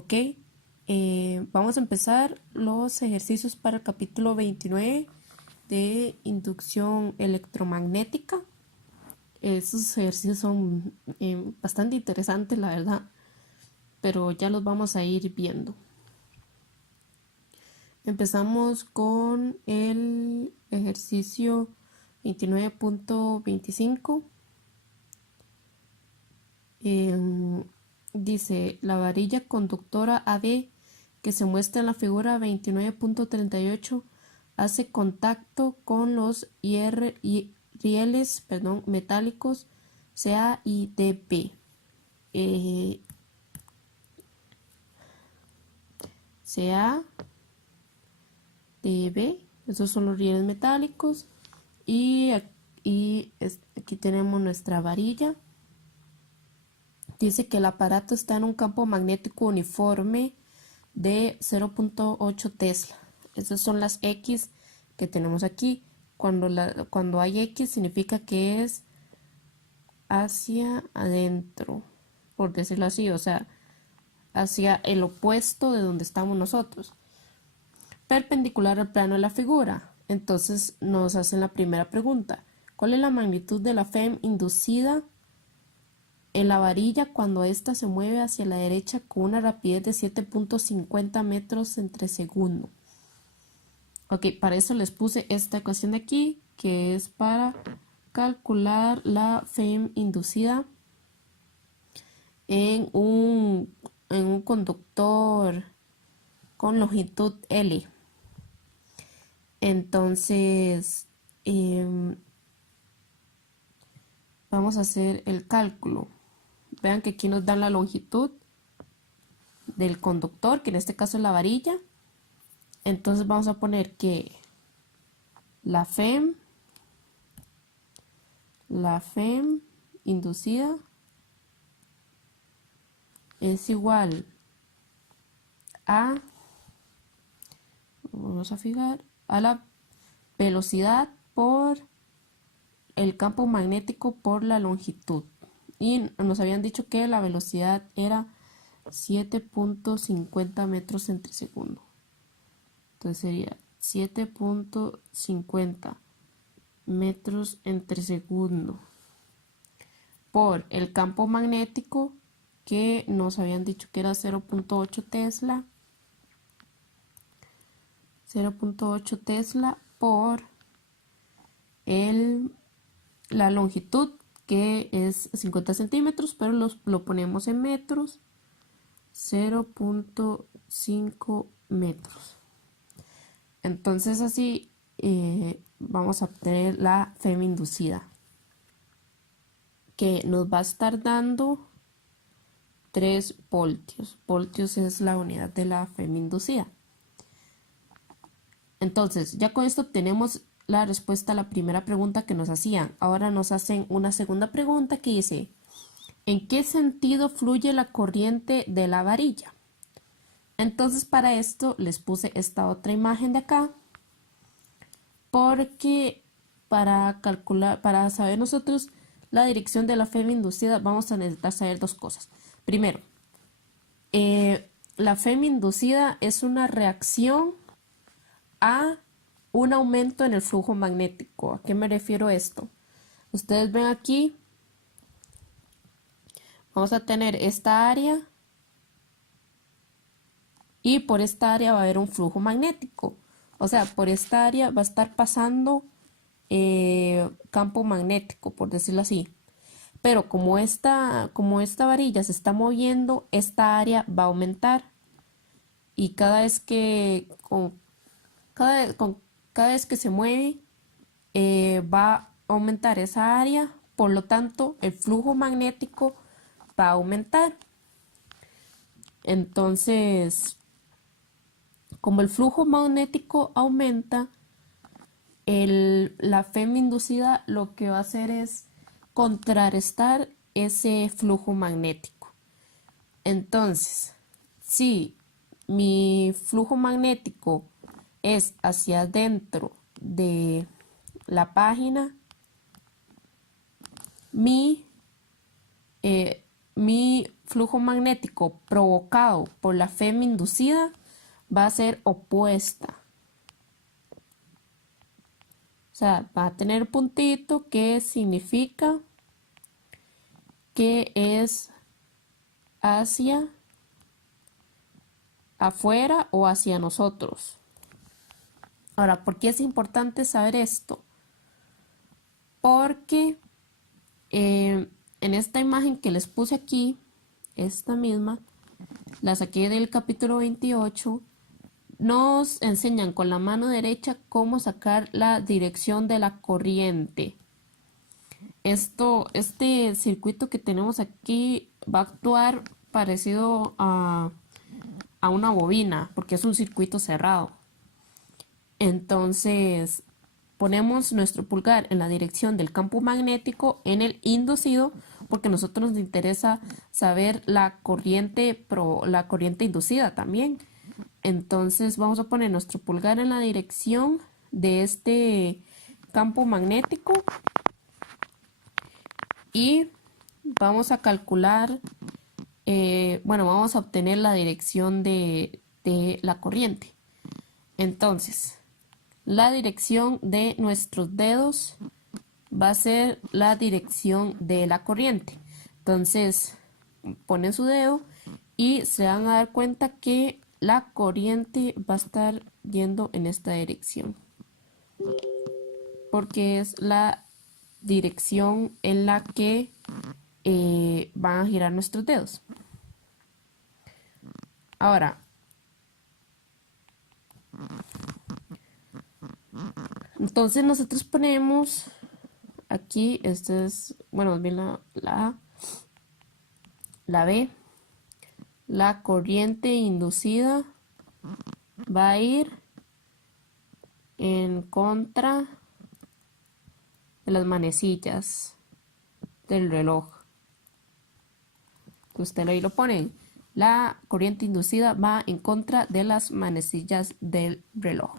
Ok, vamos a empezar los ejercicios para el capítulo 29 de inducción electromagnética. Esos ejercicios son bastante interesantes, la verdad, pero ya los vamos a ir viendo. Empezamos con el ejercicio 29.25. Dice, la varilla conductora AD que se muestra en la figura 29.38 hace contacto con los rieles metálicos CA y DB. CA, DB, esos son los rieles metálicos. Y aquí tenemos nuestra varilla. Dice que el aparato está en un campo magnético uniforme de 0.8 Tesla. Esas son las X que tenemos aquí. Cuando hay X significa que es hacia adentro, por decirlo así, o sea, hacia el opuesto de donde estamos nosotros. Perpendicular al plano de la figura. Entonces nos hacen la primera pregunta. ¿Cuál es la magnitud de la FEM inducida en la varilla cuando ésta se mueve hacia la derecha con una rapidez de 7.50 metros entre segundo? Ok, para eso les puse esta ecuación de aquí, que es para calcular la FEM inducida en un conductor con longitud L. Entonces, vamos a hacer el cálculo. Vean que aquí nos dan la longitud del conductor, que en este caso es la varilla. Entonces vamos a poner que la FEM inducida es igual a, vamos a fijar, a la velocidad por el campo magnético por la longitud. Y nos habían dicho que la velocidad era 7.50 metros entre segundo. Entonces sería 7.50 metros entre segundo por el campo magnético que nos habían dicho que era 0.8 Tesla. 0.8 Tesla por la longitud, que es 50 centímetros, pero lo ponemos en metros. 0.5 metros. Entonces así vamos a obtener la FEM inducida, que nos va a estar dando 3 voltios. Voltios es la unidad de la FEM inducida. Entonces, ya con esto obtenemos la respuesta a la primera pregunta que nos hacían. Ahora nos hacen una segunda pregunta que dice, ¿en qué sentido fluye la corriente de la varilla? Entonces, para esto les puse esta otra imagen de acá, porque para calcular, para saber nosotros la dirección de la FEM inducida, vamos a necesitar saber dos cosas. Primero, la FEM inducida es una reacción a un aumento en el flujo magnético. ¿A qué me refiero a esto? Ustedes ven aquí, vamos a tener esta área y por esta área va a haber un flujo magnético. O sea, por esta área va a estar pasando campo magnético, por decirlo así. Pero como esta varilla se está moviendo, esta área va a aumentar. Y cada vez que se mueve, va a aumentar esa área. Por lo tanto, el flujo magnético va a aumentar. Entonces, como el flujo magnético aumenta, la FEM inducida lo que va a hacer es contrarrestar ese flujo magnético. Entonces, si mi flujo magnético es hacia adentro de la página, mi mi flujo magnético provocado por la FEM inducida va a ser opuesta. O sea, va a tener puntito que significa que es hacia afuera o hacia nosotros. Ahora, ¿por qué es importante saber esto? Porque en esta imagen que les puse aquí, esta misma, la saqué del capítulo 28, nos enseñan con la mano derecha cómo sacar la dirección de la corriente. Este circuito que tenemos aquí va a actuar parecido a una bobina, porque es un circuito cerrado. Entonces, ponemos nuestro pulgar en la dirección del campo magnético en el inducido, porque a nosotros nos interesa saber la corriente inducida también. Entonces, vamos a poner nuestro pulgar en la dirección de este campo magnético y vamos a calcular, vamos a obtener la dirección de la corriente. Entonces, la dirección de nuestros dedos va a ser la dirección de la corriente. Entonces, ponen su dedo y se van a dar cuenta que la corriente va a estar yendo en esta dirección, porque es la dirección en la que van a girar nuestros dedos. Ahora, entonces nosotros ponemos aquí, este es, bueno, bien la A, la B, la corriente inducida va a ir en contra de las manecillas del reloj. Usted ahí lo ponen. La corriente inducida va en contra de las manecillas del reloj.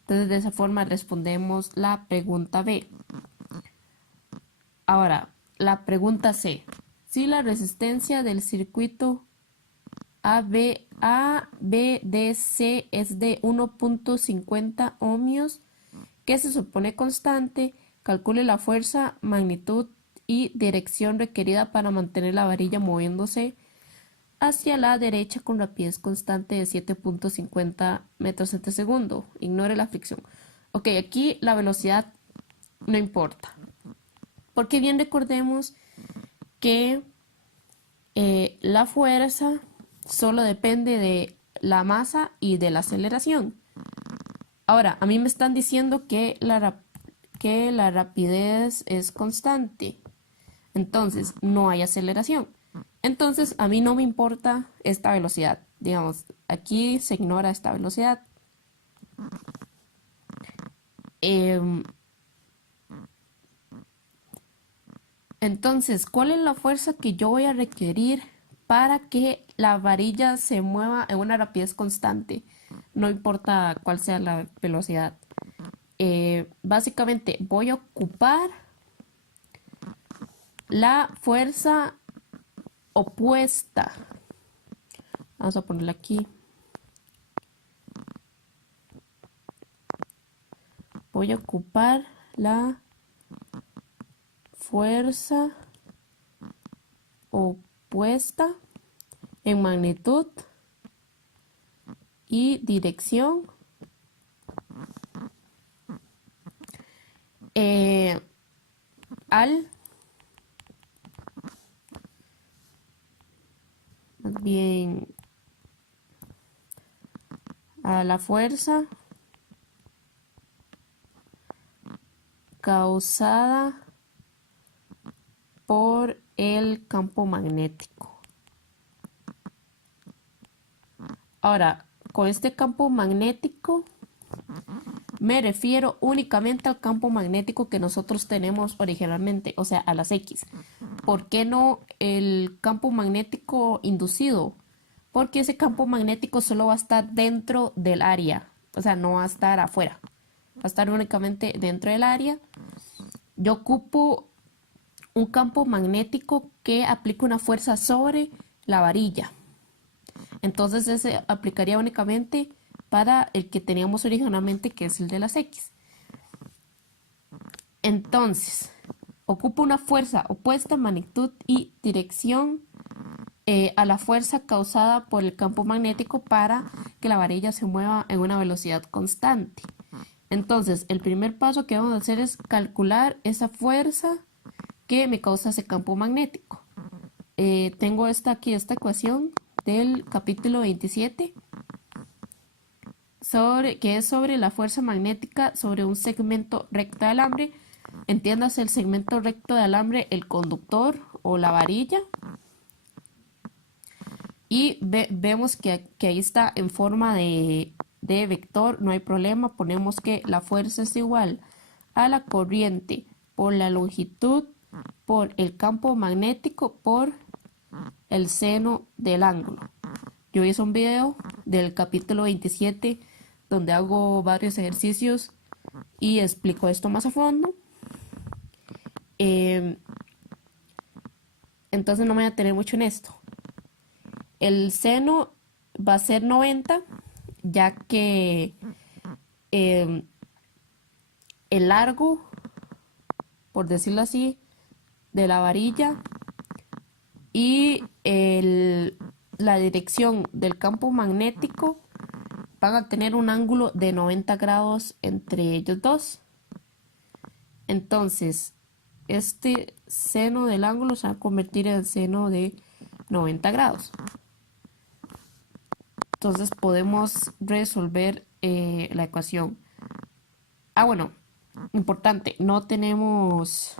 Entonces, de esa forma respondemos la pregunta B. Ahora, la pregunta C. Si la resistencia del circuito ABDC es de 1.50 ohmios, que se supone constante, calcule la fuerza, magnitud y dirección requerida para mantener la varilla moviéndose hacia la derecha con rapidez constante de 7.50 metros por segundo. Ignore la fricción. Ok, aquí la velocidad no importa, porque bien recordemos que la fuerza solo depende de la masa y de la aceleración. Ahora, a mí me están diciendo que la rapidez es constante, entonces no hay aceleración. Entonces, a mí no me importa esta velocidad. Digamos, aquí se ignora esta velocidad. Entonces, ¿cuál es la fuerza que yo voy a requerir para que la varilla se mueva en una rapidez constante? No importa cuál sea la velocidad. Básicamente, voy a ocupar la fuerza opuesta. Vamos a ponerla aquí. Voy a ocupar la fuerza opuesta en magnitud y dirección a la fuerza causada por el campo magnético. Ahora, con este campo magnético me refiero únicamente al campo magnético que nosotros tenemos originalmente, o sea, a las X. ¿Por qué no el campo magnético inducido? Porque ese campo magnético solo va a estar dentro del área, o sea, no va a estar afuera, va a estar únicamente dentro del área. Yo ocupo un campo magnético que aplica una fuerza sobre la varilla. Entonces ese aplicaría únicamente para el que teníamos originalmente, que es el de las X. Entonces, ocupa una fuerza opuesta en magnitud y dirección a la fuerza causada por el campo magnético para que la varilla se mueva en una velocidad constante. Entonces, el primer paso que vamos a hacer es calcular esa fuerza que me causa ese campo magnético. Tengo esta ecuación del capítulo 27, que es sobre la fuerza magnética sobre un segmento recto de alambre. Entiéndase el segmento recto de alambre, el conductor o la varilla. Y vemos que ahí está en forma de vector, no hay problema. Ponemos que la fuerza es igual a la corriente por la longitud por el campo magnético por el seno del ángulo. Yo hice un video del capítulo 27 donde hago varios ejercicios y explico esto más a fondo. Entonces no me voy a tener mucho en esto. El seno va a ser 90, ya que el largo, por decirlo así, de la varilla y la dirección del campo magnético van a tener un ángulo de 90 grados entre ellos dos. Entonces, este seno del ángulo se va a convertir en seno de 90 grados. Entonces podemos resolver la ecuación. Bueno, importante, no tenemos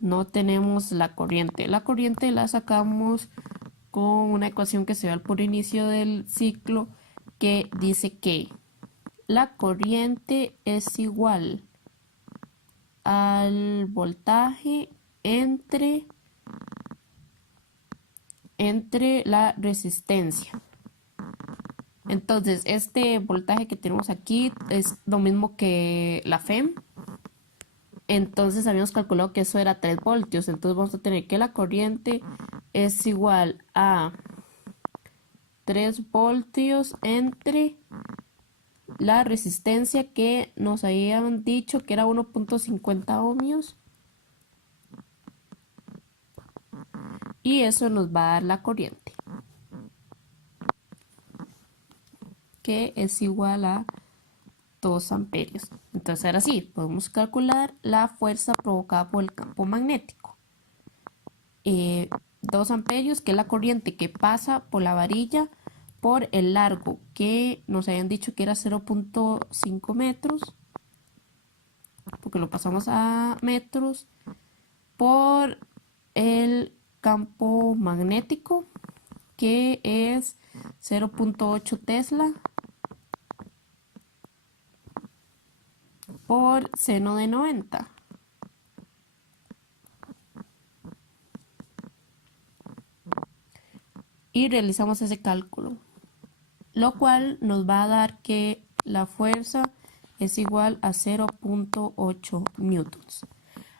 la corriente. La corriente la sacamos con una ecuación que se ve al puro inicio del ciclo, que dice que la corriente es igual al voltaje entre la resistencia. Entonces, este voltaje que tenemos aquí es lo mismo que la FEM. Entonces, habíamos calculado que eso era 3 voltios. Entonces, vamos a tener que la corriente es igual a 3 voltios entre la resistencia que nos habían dicho que era 1.50 ohmios. Y eso nos va a dar la corriente, que es igual a 2 amperios. Entonces ahora sí, podemos calcular la fuerza provocada por el campo magnético. 2 amperios, que es la corriente que pasa por la varilla por el largo, que nos habían dicho que era 0.5 metros, porque lo pasamos a metros, por el campo magnético, que es 0.8 Tesla por seno de 90. Y realizamos ese cálculo, lo cual nos va a dar que la fuerza es igual a 0.8 newtons.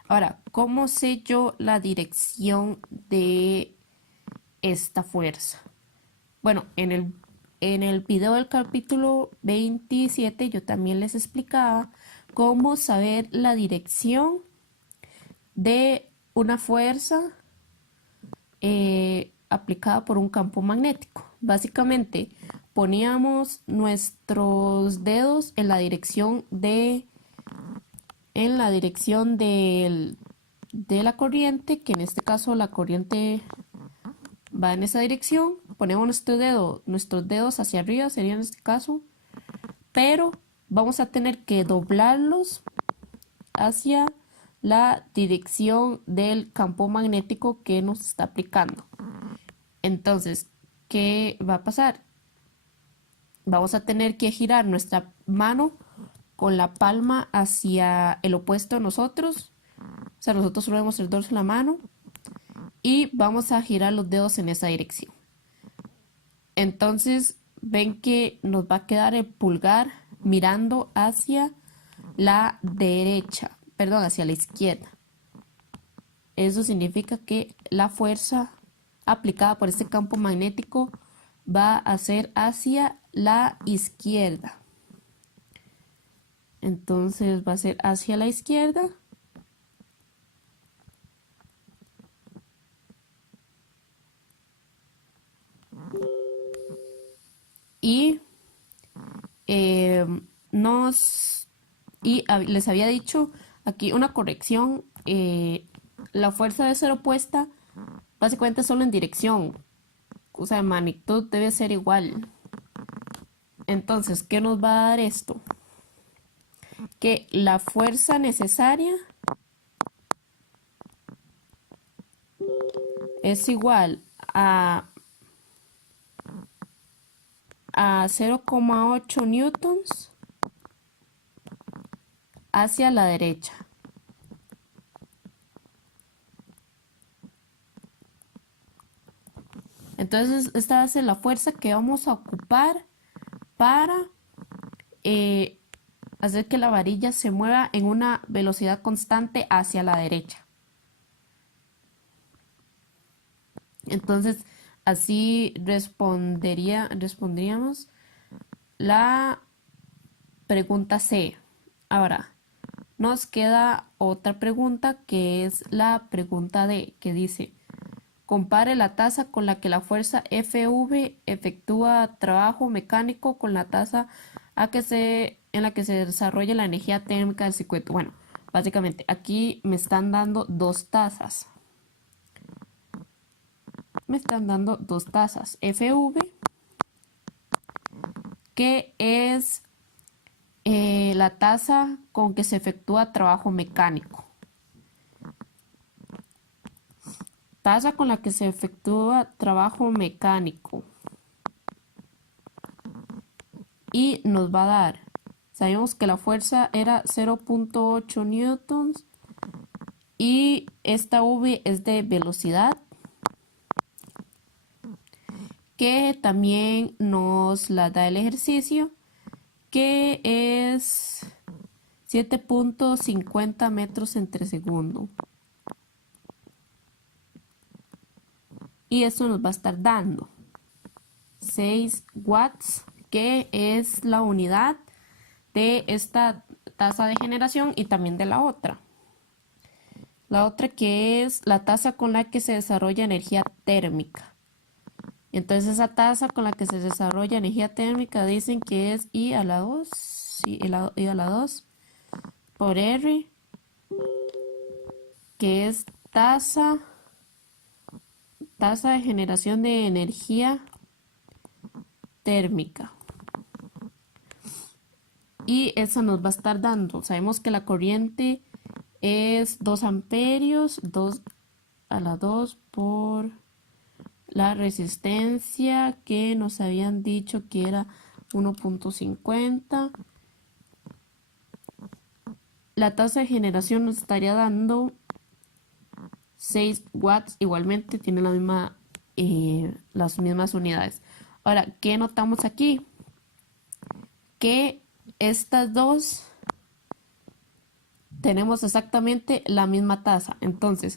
Ahora, ¿cómo sé yo la dirección de esta fuerza? Bueno, en el video del capítulo 27 yo también les explicaba cómo saber la dirección de una fuerza aplicada por un campo magnético. Básicamente poníamos nuestros dedos en la dirección de la corriente, que en este caso la corriente va en esa dirección. Ponemos nuestros dedos hacia arriba, sería en este caso, pero vamos a tener que doblarlos hacia la dirección del campo magnético que nos está aplicando. Entonces, ¿qué va a pasar? Vamos a tener que girar nuestra mano con la palma hacia el opuesto a nosotros. O sea, nosotros subimos el dorso de la mano y vamos a girar los dedos en esa dirección. Entonces, ven que nos va a quedar el pulgar mirando hacia la derecha, perdón, hacia la izquierda. eso significa que la fuerza aplicada por este campo magnético va a ser hacia la izquierda. Entonces va a ser hacia la izquierda. Y les había dicho aquí una corrección. La fuerza debe ser opuesta básicamente solo en dirección. O sea, magnitud debe ser igual. Entonces, ¿qué nos va a dar esto? Que la fuerza necesaria es igual a 0,8 newtons hacia la derecha. Entonces, esta va a ser la fuerza que vamos a ocupar para hacer que la varilla se mueva en una velocidad constante hacia la derecha. Entonces, así responderíamos la pregunta C. Ahora, nos queda otra pregunta que es la pregunta D, que dice: compare la tasa con la que la fuerza Fv efectúa trabajo mecánico con la tasa en la que se desarrolla la energía térmica del circuito. Bueno, básicamente aquí me están dando dos tasas. Fv, que es la tasa con que se efectúa trabajo mecánico. Tasa con la que se efectúa trabajo mecánico. Y nos va a dar, sabemos que la fuerza era 0,8 newtons y esta V es de velocidad, que también nos la da el ejercicio, que es 7,50 metros entre segundo. Y esto nos va a estar dando 6 watts, que es la unidad de esta tasa de generación y también de la otra. La otra que es la tasa con la que se desarrolla energía térmica. Entonces esa tasa con la que se desarrolla energía térmica dicen que es I a la 2, sí, I a la 2 por R, que es tasa de generación de energía térmica. Y eso nos va a estar dando, sabemos que la corriente es 2 amperios, 2 a la 2 por la resistencia que nos habían dicho que era 1,50. La tasa de generación nos estaría dando 6 watts, igualmente tiene las mismas unidades. Ahora, ¿qué notamos aquí? Que estas dos tenemos exactamente la misma tasa. Entonces,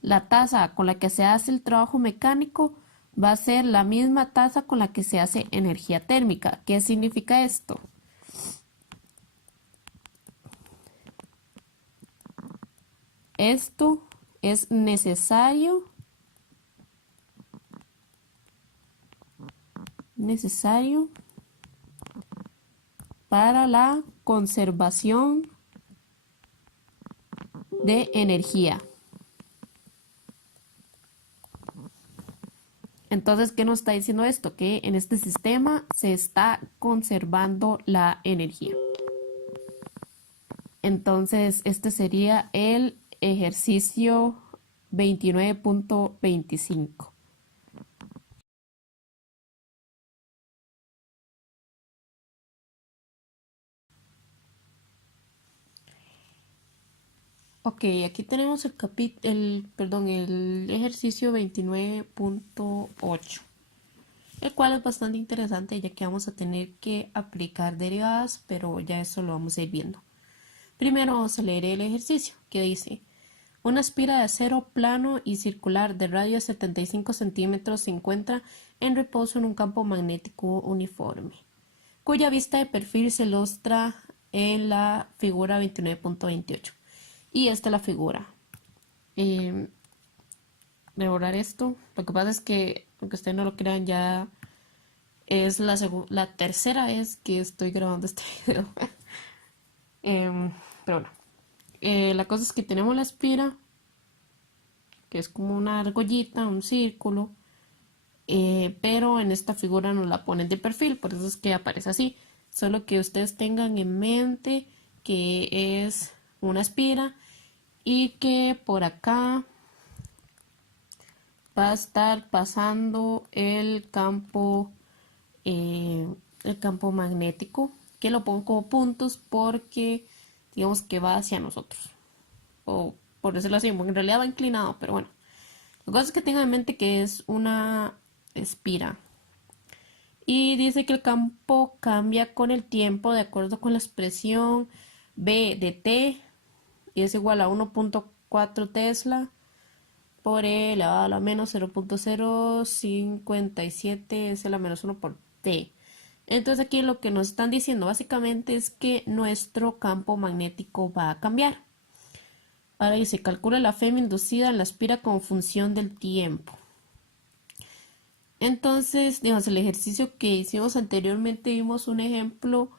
la tasa con la que se hace el trabajo mecánico va a ser la misma tasa con la que se hace energía térmica. ¿Qué significa esto? Esto es necesario para la conservación de energía. Entonces, ¿qué nos está diciendo esto? Que en este sistema se está conservando la energía. Entonces, este sería el ejercicio 29.25. Ok, aquí tenemos el ejercicio 29.8, el cual es bastante interesante ya que vamos a tener que aplicar derivadas, pero ya eso lo vamos a ir viendo. Primero vamos a leer el ejercicio que dice: Una espira de acero plano y circular de radio de 75 centímetros se encuentra en reposo en un campo magnético uniforme, cuya vista de perfil se ilustra en la figura 29.28. Y esta es la figura. De borrar esto. Lo que pasa es que, aunque ustedes no lo crean, ya es la tercera vez que estoy grabando este video. Pero bueno, la cosa es que tenemos la espira, que es como una argollita, un círculo, pero en esta figura nos la ponen de perfil, por eso es que aparece así. Solo que ustedes tengan en mente que es una espira y que por acá va a estar pasando el campo magnético, que lo pongo como puntos porque digamos que va hacia nosotros, o por decirlo así, en realidad va inclinado, pero bueno, la cosa es que tengan en mente que es una espira y dice que el campo cambia con el tiempo de acuerdo con la expresión B de T, y es igual a 1.4 Tesla por E elevado a la menos 0.057 es la menos 1 por T. Entonces aquí lo que nos están diciendo básicamente es que nuestro campo magnético va a cambiar. Ahora dice, calcula la FEM inducida en la espira como función del tiempo. Entonces, digamos, el ejercicio que hicimos anteriormente vimos un ejemplo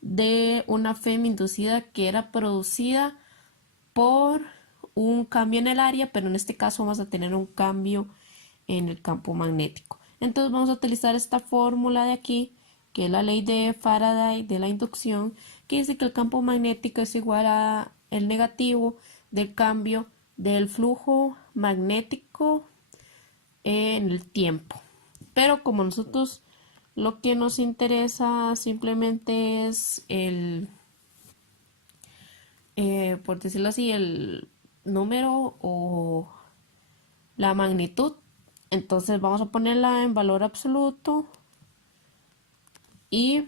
de una FEM inducida que era producida por un cambio en el área, pero en este caso vamos a tener un cambio en el campo magnético. Entonces vamos a utilizar esta fórmula de aquí, que es la ley de Faraday de la inducción, que dice que el campo magnético es igual a el negativo del cambio del flujo magnético en el tiempo. Pero como nosotros lo que nos interesa simplemente es por decirlo así, el número o la magnitud, entonces vamos a ponerla en valor absoluto y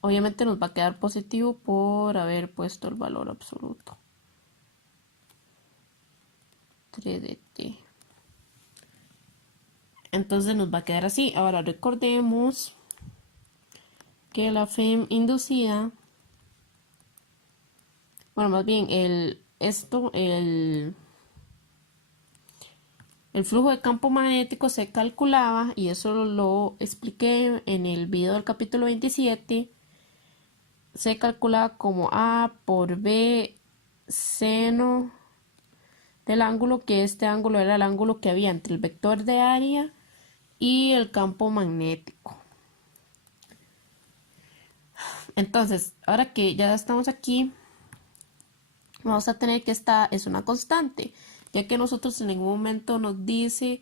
obviamente nos va a quedar positivo por haber puesto el valor absoluto. 3dt. Entonces nos va a quedar así. Ahora recordemos que la FEM inducida, bueno, más bien el flujo de campo magnético se calculaba, y eso lo expliqué en el video del capítulo 27, se calculaba como A por B seno del ángulo, que este ángulo era el ángulo que había entre el vector de área y el campo magnético. Entonces, ahora que ya estamos aquí, vamos a tener que esta es una constante, ya que nosotros en ningún momento nos dice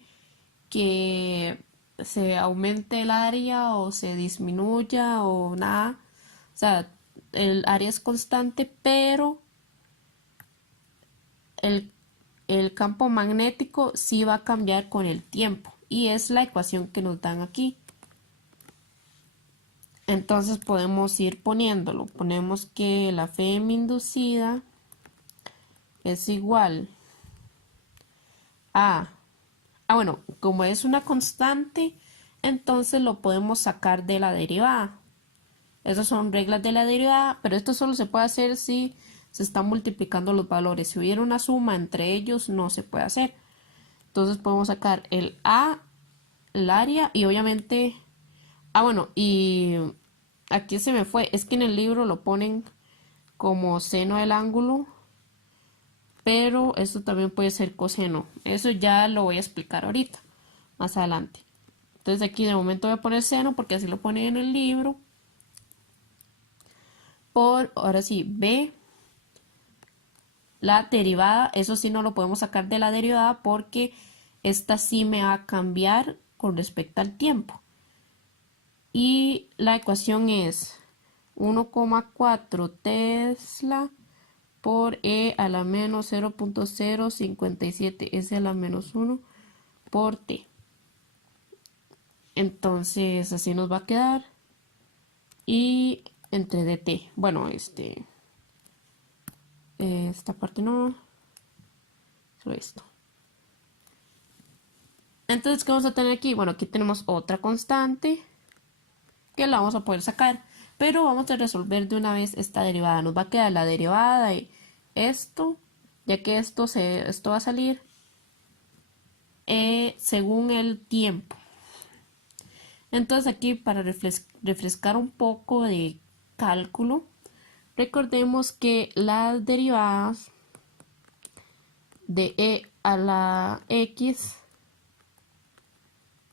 que se aumente el área o se disminuya o nada. O sea, el área es constante, pero el campo magnético sí va a cambiar con el tiempo, y es la ecuación que nos dan aquí. Entonces podemos ir poniéndolo. Ponemos que la FEM inducida es igual a... bueno, como es una constante, entonces lo podemos sacar de la derivada. Esas son reglas de la derivada, pero esto solo se puede hacer si se están multiplicando los valores. Si hubiera una suma entre ellos, no se puede hacer. Entonces podemos sacar el A, el área, y obviamente... bueno, y aquí se me fue. Es que en el libro lo ponen como seno del ángulo, pero esto también puede ser coseno. Eso ya lo voy a explicar ahorita, más adelante. Entonces aquí de momento voy a poner seno porque así lo pone en el libro. Ahora sí, B, la derivada, eso sí no lo podemos sacar de la derivada porque esta sí me va a cambiar con respecto al tiempo. Y la ecuación es 1,4 Tesla por E a la menos 0.057 S a la menos 1 por T. Entonces así nos va a quedar. Y entre dt, bueno, esta parte no, solo esto. Entonces, ¿qué vamos a tener aquí? Bueno, aquí tenemos otra constante que la vamos a poder sacar, pero vamos a resolver de una vez esta derivada. Nos va a quedar la derivada de esto, ya que esto va a salir según el tiempo. Entonces aquí, para refrescar un poco de cálculo, recordemos que las derivadas de e a la x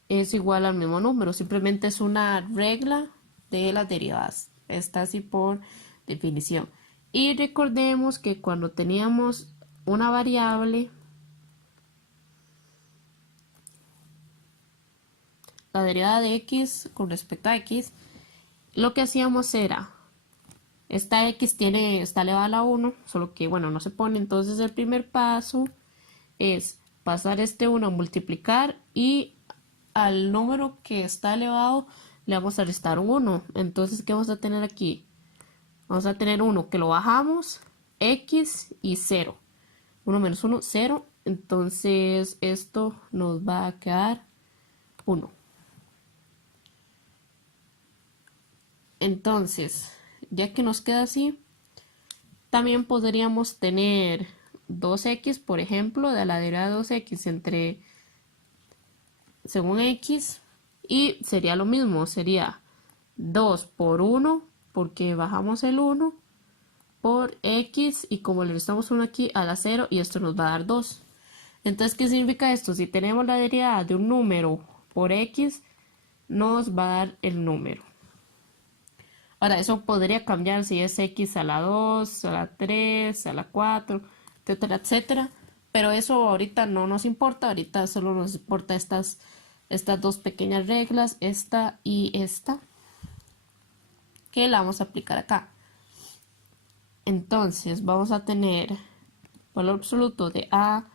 es igual al mismo número. Simplemente es una regla de las derivadas. Está así por definición. Y recordemos que cuando teníamos una variable, la derivada de x con respecto a x, lo que hacíamos era, esta x está elevada a la 1, solo que bueno, no se pone. Entonces el primer paso es pasar este 1 a multiplicar y al número que está elevado le vamos a restar un 1. Entonces, ¿qué vamos a tener aquí? Vamos a tener 1 que lo bajamos, x y 0. 1 menos 1, 0. Entonces, esto nos va a quedar 1. Entonces, ya que nos queda así, también podríamos tener 2x, por ejemplo, de la derivada de 2x entre según x, y sería lo mismo, sería 2 por 1, porque bajamos el 1, por x, y como le restamos 1 aquí, a la 0, y esto nos va a dar 2. Entonces, ¿qué significa esto? Si tenemos la derivada de un número por x, nos va a dar el número. Ahora, eso podría cambiar si es x a la 2, a la 3, a la 4, etcétera, etcétera. Pero eso ahorita no nos importa. Ahorita solo nos importa estas dos pequeñas reglas, esta y esta, que la vamos a aplicar acá. Entonces, vamos a tener valor absoluto de a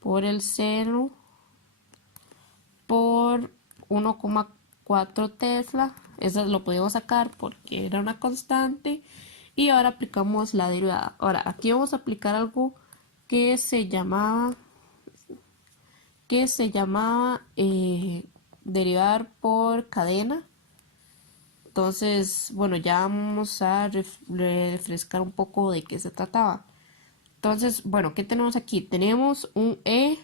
por el 0 por 1,4 Tesla. Eso lo podemos sacar porque era una constante. Y ahora aplicamos la derivada. Ahora, aquí vamos a aplicar algo que se llamaba derivar por cadena. Entonces, bueno, ya vamos a refrescar un poco de qué se trataba. Entonces, bueno, ¿qué tenemos aquí? Tenemos un e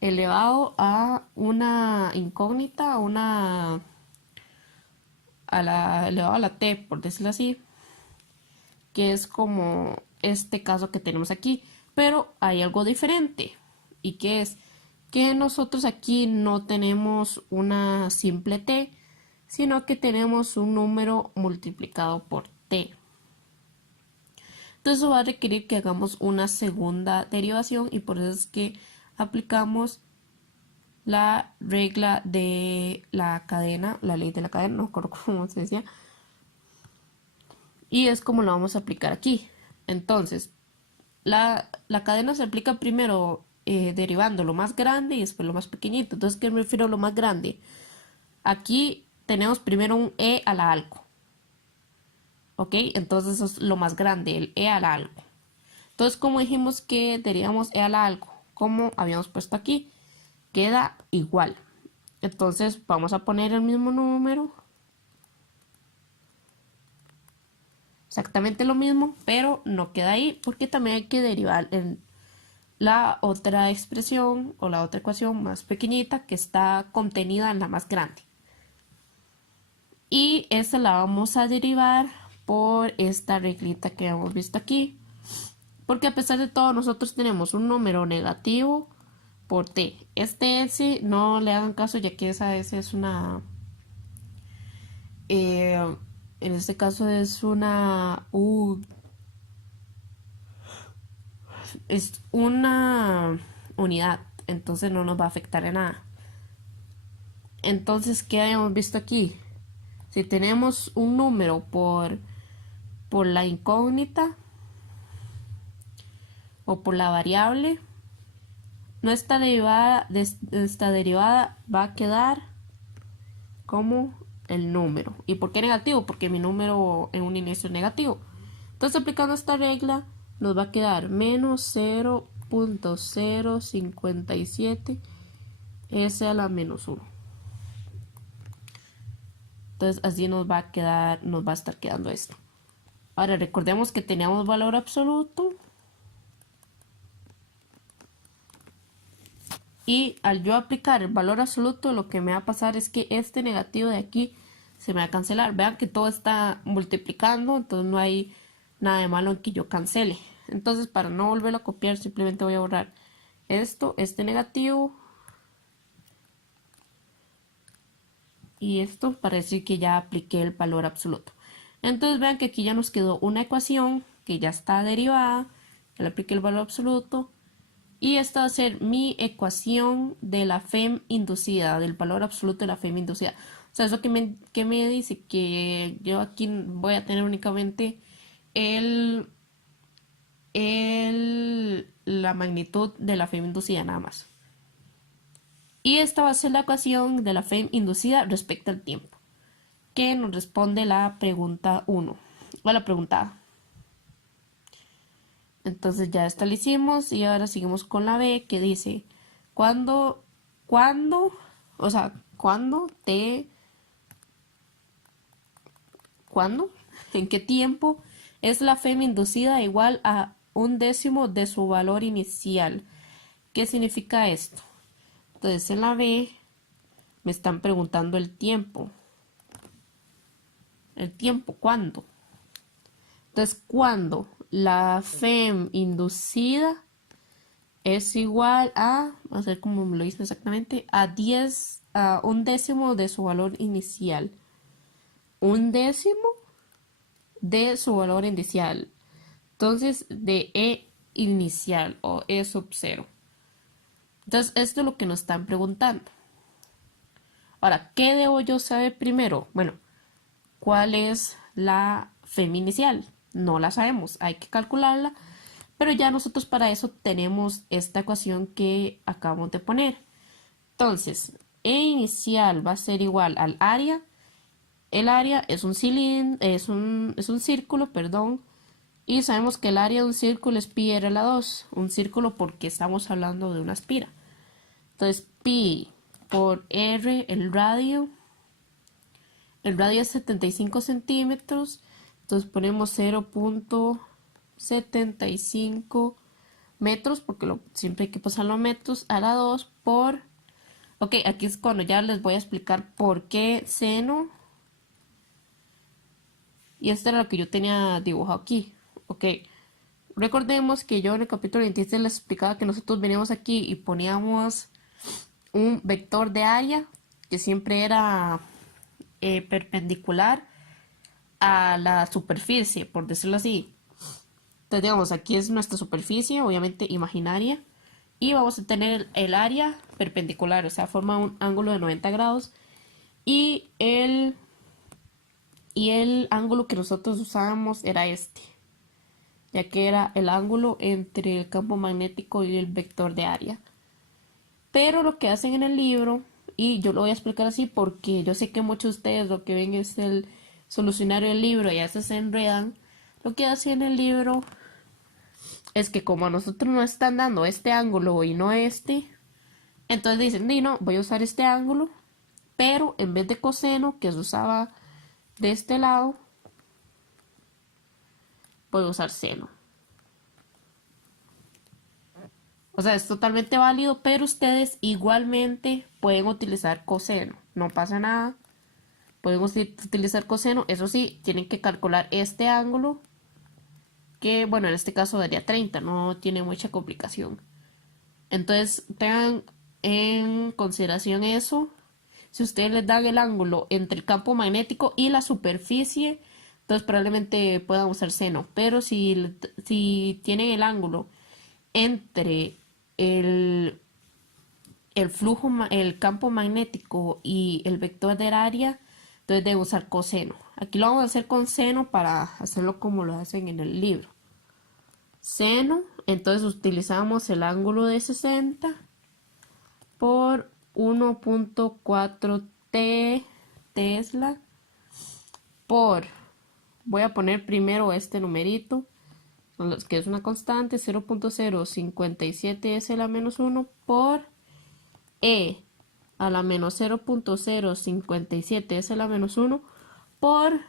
elevado a una incógnita, elevado a la t, por decirlo así, que es como este caso que tenemos aquí, pero hay algo diferente. ¿Y qué es? Que nosotros aquí no tenemos una simple t, sino que tenemos un número multiplicado por t. Entonces eso va a requerir que hagamos una segunda derivación, y por eso es que aplicamos la regla de la cadena, la ley de la cadena, no recuerdo cómo se decía, y es como lo vamos a aplicar aquí. Entonces, la cadena se aplica primero derivando lo más grande y después lo más pequeñito. Entonces, ¿qué me refiero a lo más grande? Aquí tenemos primero un e a la algo. ¿Ok? Entonces eso es lo más grande, el e a la algo. Entonces, como dijimos que derivamos e a la algo, como habíamos puesto aquí, queda igual. Entonces, vamos a poner el mismo número. Exactamente lo mismo, pero no queda ahí porque también hay que derivar en la otra expresión o la otra ecuación más pequeñita que está contenida en la más grande. Y esta la vamos a derivar por esta reglita que hemos visto aquí. Porque a pesar de todo nosotros tenemos un número negativo por t. Este s no le hagan caso, ya que esa s es una... en este caso es una... es una unidad. Entonces no nos va a afectar en nada. Entonces, ¿qué habíamos visto aquí? Si tenemos un número por la incógnita o por la variable, nuestra derivada va a quedar como el número. ¿Y por qué negativo? Porque mi número en un inicio es negativo. Entonces, aplicando esta regla, nos va a quedar menos 0 0.057 S a la menos 1. Entonces así nos va a estar quedando esto. Ahora recordemos que teníamos valor absoluto. Y al yo aplicar el valor absoluto, lo que me va a pasar es que este negativo de aquí se me va a cancelar. Vean que todo está multiplicando, entonces no hay nada de malo en que yo cancele. Entonces, para no volverlo a copiar, simplemente voy a borrar esto, este negativo. Y esto para decir que ya apliqué el valor absoluto. Entonces vean que aquí ya nos quedó una ecuación que ya está derivada. Ya le apliqué el valor absoluto. Y esta va a ser mi ecuación de la FEM inducida, del valor absoluto de la FEM inducida. O sea, eso que me dice que yo aquí voy a tener únicamente la magnitud de la FEM inducida nada más. Y esta va a ser la ecuación de la FEM inducida respecto al tiempo, que nos responde la pregunta 1, o la pregunta A. Entonces ya esta la hicimos y ahora seguimos con la B, que dice, ¿cuándo, en qué tiempo es la FEM inducida igual a 1/10 de su valor inicial? ¿Qué significa esto? Entonces en la B me están preguntando el tiempo. ¿El tiempo cuándo? Entonces, cuando la FEM inducida es igual a, vamos a ver cómo me lo dicen exactamente, a 1/10 de su valor inicial. 1/10 de su valor inicial. Entonces, de E inicial o E sub 0. Entonces, esto es lo que nos están preguntando. Ahora, ¿qué debo yo saber primero? Bueno, ¿cuál es la FEM inicial? No la sabemos, hay que calcularla, pero ya nosotros para eso tenemos esta ecuación que acabamos de poner. Entonces, E inicial va a ser igual al área. El área es un cilindro, es un círculo, perdón, y sabemos que el área de un círculo es pi r a la 2, un círculo porque estamos hablando de una espira. Entonces, pi por r, el radio es 75 centímetros, entonces ponemos 0.75 metros, porque siempre hay que pasarlo a metros, a la 2 por... Ok, aquí es cuando ya les voy a explicar por qué seno. Y esto era lo que yo tenía dibujado aquí. Ok, recordemos que yo en el capítulo 26 les explicaba que nosotros veníamos aquí y poníamos un vector de área que siempre era perpendicular a la superficie, por decirlo así. Entonces, digamos, aquí es nuestra superficie, obviamente imaginaria, y vamos a tener el área perpendicular, o sea, forma un ángulo de 90 grados, y el ángulo que nosotros usábamos era este, ya que era el ángulo entre el campo magnético y el vector de área. Pero lo que hacen en el libro, y yo lo voy a explicar así porque yo sé que muchos de ustedes lo que ven es el solucionario del libro y a veces se enredan, lo que hacen en el libro es que como a nosotros nos están dando este ángulo y no este, entonces dicen, no, voy a usar este ángulo, pero en vez de coseno que se usaba de este lado, voy a usar seno. O sea, es totalmente válido, pero ustedes igualmente pueden utilizar coseno, no pasa nada. Pueden utilizar coseno, eso sí, tienen que calcular este ángulo, que bueno, en este caso daría 30, no tiene mucha complicación. Entonces, tengan en consideración eso. Si ustedes les dan el ángulo entre el campo magnético y la superficie, entonces probablemente puedan usar seno. Pero si tienen el ángulo entre el flujo, el campo magnético y el vector del área, entonces deben usar coseno. Aquí lo vamos a hacer con seno para hacerlo como lo hacen en el libro. Seno, entonces utilizamos el ángulo de 60 por 1.4 Tesla por, voy a poner primero este numerito, que es una constante, 0.057 s a la menos 1 por e a la menos 0.057 s a la menos 1 por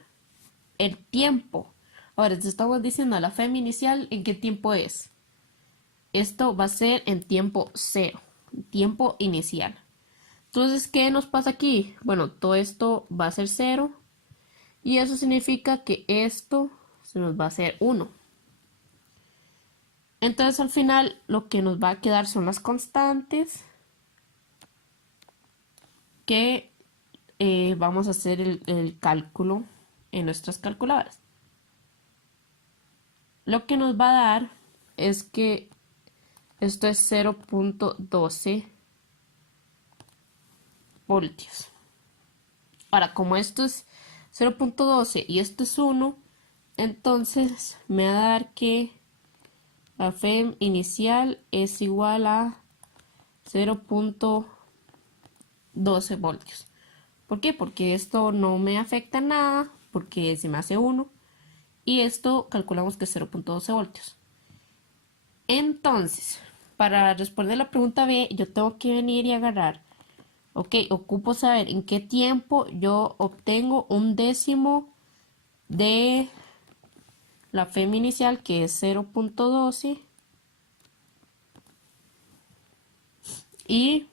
el tiempo. Ahora, estamos diciendo a la fm inicial en qué tiempo es. Esto va a ser en tiempo 0, tiempo inicial. Entonces, ¿qué nos pasa aquí? Bueno, todo esto va a ser 0 y eso significa que esto se nos va a hacer 1. Entonces, al final, lo que nos va a quedar son las constantes que vamos a hacer el cálculo en nuestras calculadoras. Lo que nos va a dar es que esto es 0.12 voltios. Ahora, como esto es 0.12 y esto es 1, entonces me va a dar que la FEM inicial es igual a 0.12 voltios. ¿Por qué? Porque esto no me afecta nada, porque se me hace 1. Y esto calculamos que es 0.12 voltios. Entonces, para responder la pregunta B, yo tengo que venir y agarrar. Ok, ocupo saber en qué tiempo yo obtengo un décimo de la FEM inicial, que es 0.12. Y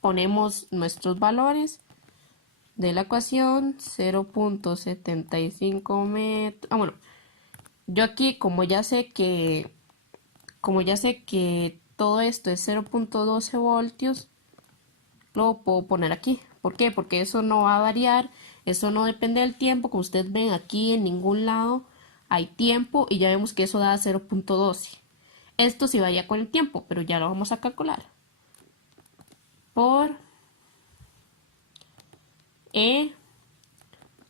ponemos nuestros valores de la ecuación, 0.75 metros. Bueno, yo aquí como ya sé que todo esto es 0.12 voltios, lo puedo poner aquí. ¿Por qué? Porque eso no va a variar, eso no depende del tiempo. Como ustedes ven, aquí en ningún lado hay tiempo y ya vemos que eso da 0.12. Esto sí varía con el tiempo, pero ya lo vamos a calcular. Por E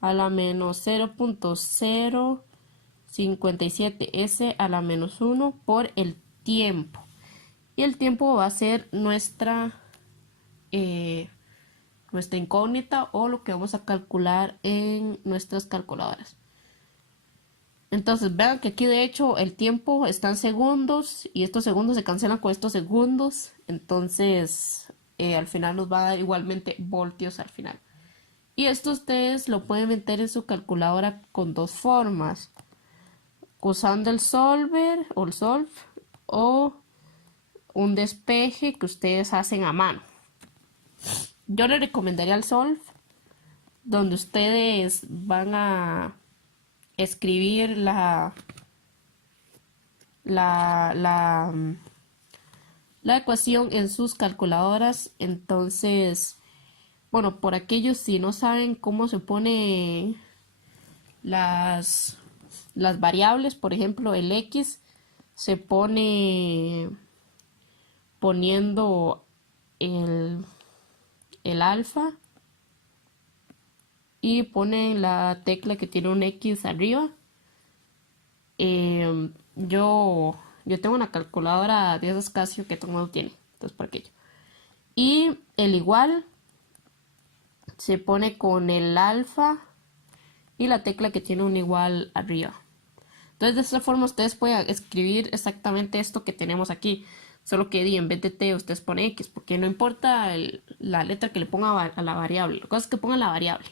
a la menos 0.057 S a la menos 1 por el tiempo. Y el tiempo va a ser nuestra incógnita o lo que vamos a calcular en nuestras calculadoras. Entonces vean que aquí de hecho el tiempo está en segundos y estos segundos se cancelan con estos segundos. Entonces al final nos va a dar igualmente voltios al final. Y esto ustedes lo pueden meter en su calculadora con dos formas. Usando el solver o el solve o un despeje que ustedes hacen a mano. Yo les recomendaría el solve, donde ustedes van a escribir la ecuación en sus calculadoras. Entonces, bueno, por aquellos si no saben cómo se pone las variables, por ejemplo, el X se pone poniendo el alfa y ponen la tecla que tiene un X arriba. Yo tengo una calculadora de esas Casio que todo el mundo tiene, entonces por aquello. Y el igual se pone con el alfa y la tecla que tiene un igual arriba. Entonces de esta forma ustedes pueden escribir exactamente esto que tenemos aquí. Solo que en vez de T ustedes ponen X, porque no importa la letra que le ponga a la variable. La cosa es que pongan la variable.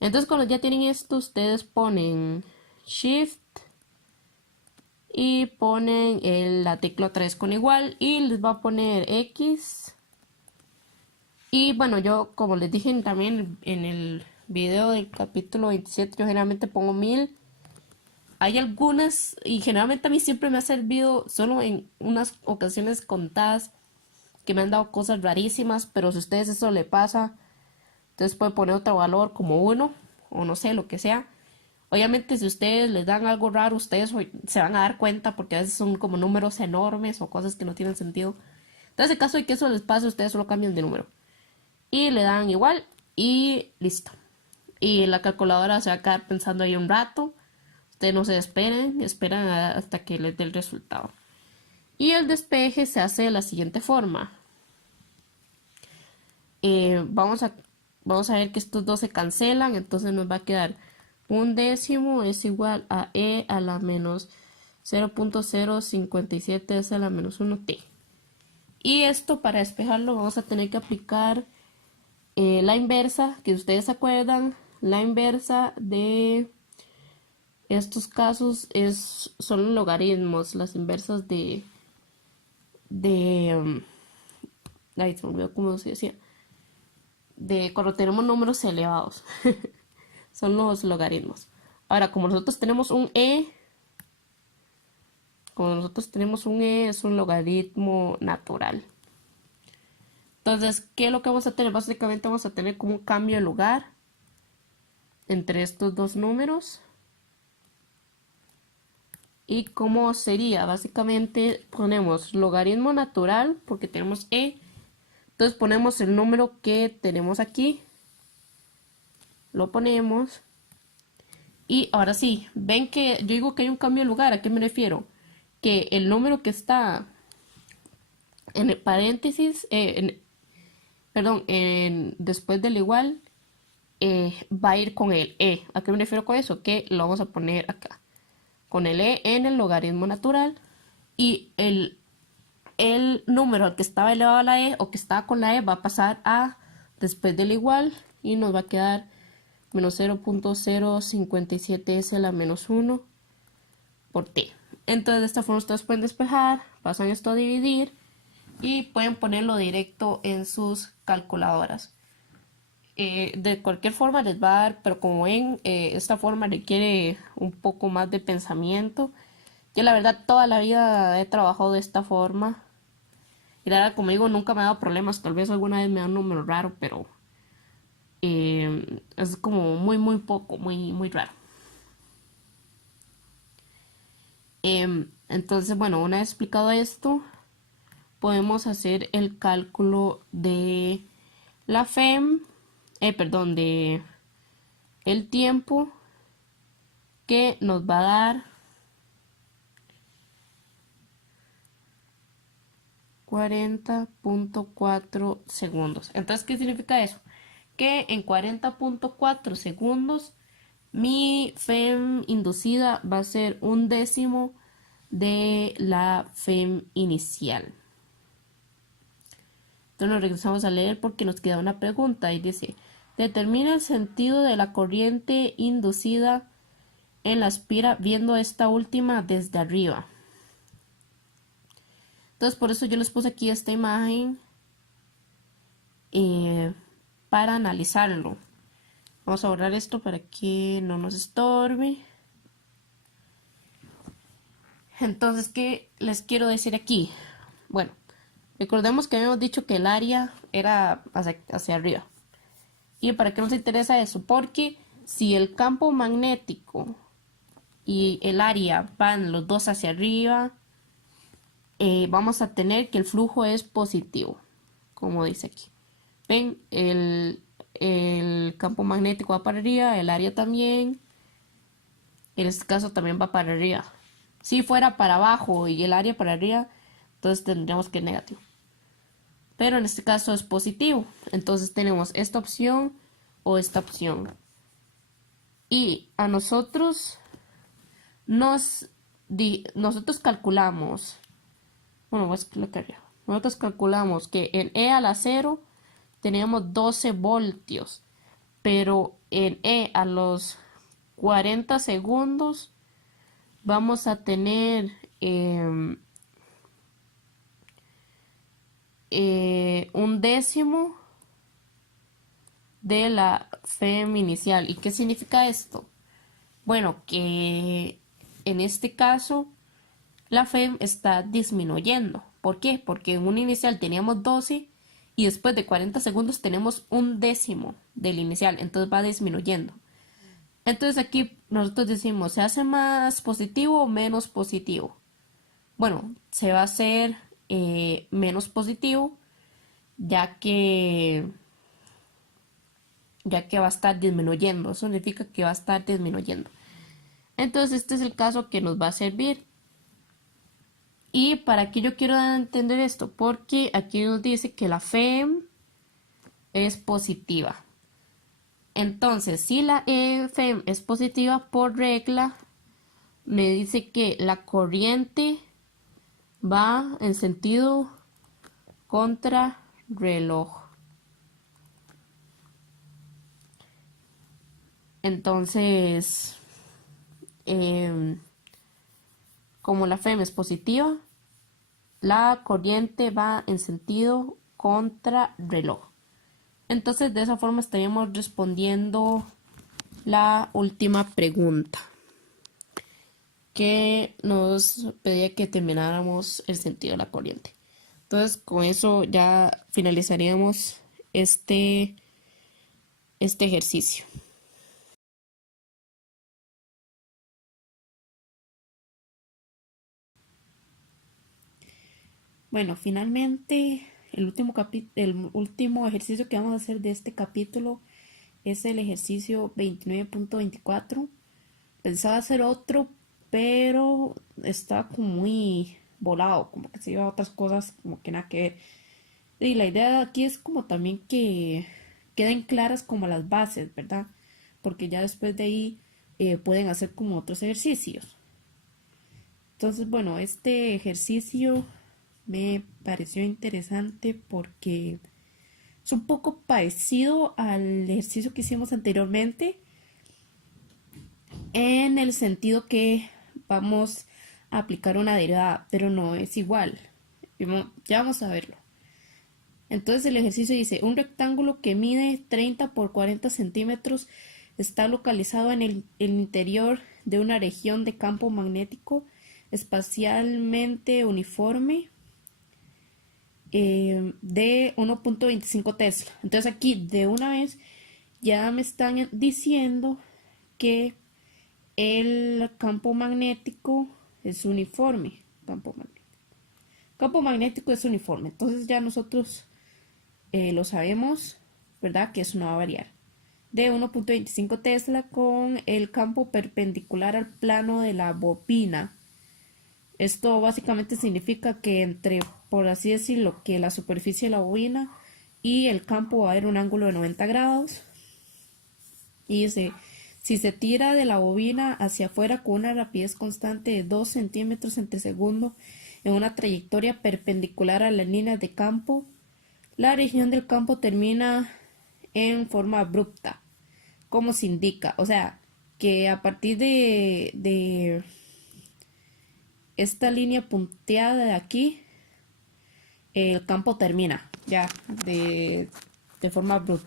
Entonces cuando ya tienen esto, ustedes ponen Shift y ponen la tecla 3 con igual y les va a poner X. Y bueno, yo como les dije también en el video del capítulo 27, yo generalmente pongo 1000. Hay algunas, y generalmente a mí siempre me ha servido solo en unas ocasiones contadas que me han dado cosas rarísimas, pero si a ustedes eso le pasa, entonces pueden poner otro valor como 1 o no sé, lo que sea. Obviamente si ustedes les dan algo raro, ustedes se van a dar cuenta porque a veces son como números enormes o cosas que no tienen sentido. Entonces en caso de que eso les pase, ustedes solo cambian de número y le dan igual y listo. Y la calculadora se va a quedar pensando ahí un rato. Ustedes no se esperan hasta que les dé el resultado. Y el despeje se hace de la siguiente forma. Vamos a ver que estos dos se cancelan, entonces nos va a quedar un décimo es igual a e a la menos 0.057 es a la menos 1t. Y esto para despejarlo vamos a tener que aplicar la inversa, que ustedes se acuerdan, la inversa de estos casos son logaritmos, las inversas de ay, se me olvidó cómo se decía, de cuando tenemos números elevados, son los logaritmos. Ahora, como nosotros tenemos un e, es un logaritmo natural. Entonces, ¿qué es lo que vamos a tener? Básicamente vamos a tener como un cambio de lugar entre estos dos números. ¿Y cómo sería? Básicamente ponemos logaritmo natural porque tenemos e. Entonces ponemos el número que tenemos aquí. Lo ponemos. Y ahora sí, ven que yo digo que hay un cambio de lugar. ¿A qué me refiero? Que el número que está en el paréntesis, después del igual, va a ir con el e. ¿A qué me refiero con eso? Que lo vamos a poner acá. Con el e en el logaritmo natural. Y el número al que estaba elevado a la e o que estaba con la e va a pasar a después del igual. Y nos va a quedar menos 0.057 es la menos 1 por t. Entonces de esta forma ustedes pueden despejar, pasan esto a dividir y pueden ponerlo directo en sus calculadoras. De cualquier forma les va a dar, pero como ven, esta forma requiere un poco más de pensamiento. Yo la verdad toda la vida he trabajado de esta forma. Y la verdad, como digo, nunca me ha dado problemas. Tal vez alguna vez me da un número raro, pero es como muy poco, muy raro. Entonces, bueno, una vez explicado esto, podemos hacer el cálculo de la FEM, de el tiempo que nos va a dar 40.4 segundos. Entonces, ¿qué significa eso? Que en 40.4 segundos mi FEM inducida va a ser un décimo de la FEM inicial. Entonces nos regresamos a leer porque nos queda una pregunta y dice, determina el sentido de la corriente inducida en la espira viendo esta última desde arriba. Entonces por eso yo les puse aquí esta imagen para analizarlo. Vamos a borrar esto para que no nos estorbe. Entonces, ¿qué les quiero decir aquí? Bueno, recordemos que habíamos dicho que el área era hacia arriba. ¿Y para qué nos interesa eso? Porque si el campo magnético y el área van los dos hacia arriba, vamos a tener que el flujo es positivo, como dice aquí. Ven, el campo magnético va para arriba, el área también. En este caso también va para arriba. Si fuera para abajo y el área para arriba, entonces tendríamos que es negativo. Pero en este caso es positivo. Entonces tenemos esta opción o esta opción. Y a nosotros nosotros calculamos, bueno, voy a explicar lo que haría. Nosotros calculamos que en E a la 0 teníamos 12 voltios, pero en E a los 40 segundos vamos a tener un décimo de la FEM inicial. ¿Y qué significa esto? Bueno, que en este caso la FEM está disminuyendo. ¿Por qué? Porque en un inicial teníamos 12 y después de 40 segundos tenemos un décimo del inicial, entonces va disminuyendo. Entonces aquí nosotros decimos, ¿se hace más positivo o menos positivo? Bueno, se va a hacer menos positivo ya que va a estar disminuyendo. Eso significa que va a estar disminuyendo. Entonces este es el caso que nos va a servir. ¿Y para qué yo quiero entender esto? Porque aquí nos dice que la FEM es positiva. Entonces, si la F es positiva por regla, me dice que la corriente va en sentido contrarreloj. Entonces, como la F es positiva, la corriente va en sentido contrarreloj. Entonces, de esa forma estaríamos respondiendo la última pregunta, que nos pedía que termináramos el sentido de la corriente. Entonces, con eso ya finalizaríamos este ejercicio. Bueno, finalmente el último ejercicio que vamos a hacer de este capítulo es el ejercicio 29.24. Pensaba hacer otro, pero está como muy volado, como que se lleva a otras cosas, como que nada que ver. Y la idea aquí es como también que queden claras como las bases, ¿verdad? Porque ya después de ahí pueden hacer como otros ejercicios. Entonces, bueno, este ejercicio me pareció interesante porque es un poco parecido al ejercicio que hicimos anteriormente, en el sentido que vamos a aplicar una derivada, pero no es igual. Ya vamos a verlo. Entonces el ejercicio dice, un rectángulo que mide 30 por 40 centímetros está localizado en el interior de una región de campo magnético espacialmente uniforme de 1.25 Tesla. Entonces aquí de una vez ya me están diciendo que el campo magnético es uniforme. Campo magnético es uniforme. Entonces ya nosotros lo sabemos, ¿verdad? Que eso no va a variar. De 1.25 Tesla con el campo perpendicular al plano de la bobina. Esto básicamente significa que entre, por así decirlo, que la superficie de la bobina y el campo va a haber un ángulo de 90 grados. Y si se tira de la bobina hacia afuera con una rapidez constante de 2 centímetros entre segundo en una trayectoria perpendicular a las líneas de campo, la región del campo termina en forma abrupta, como se indica. O sea, que a partir de esta línea punteada de aquí, el campo termina ya de forma abrupta.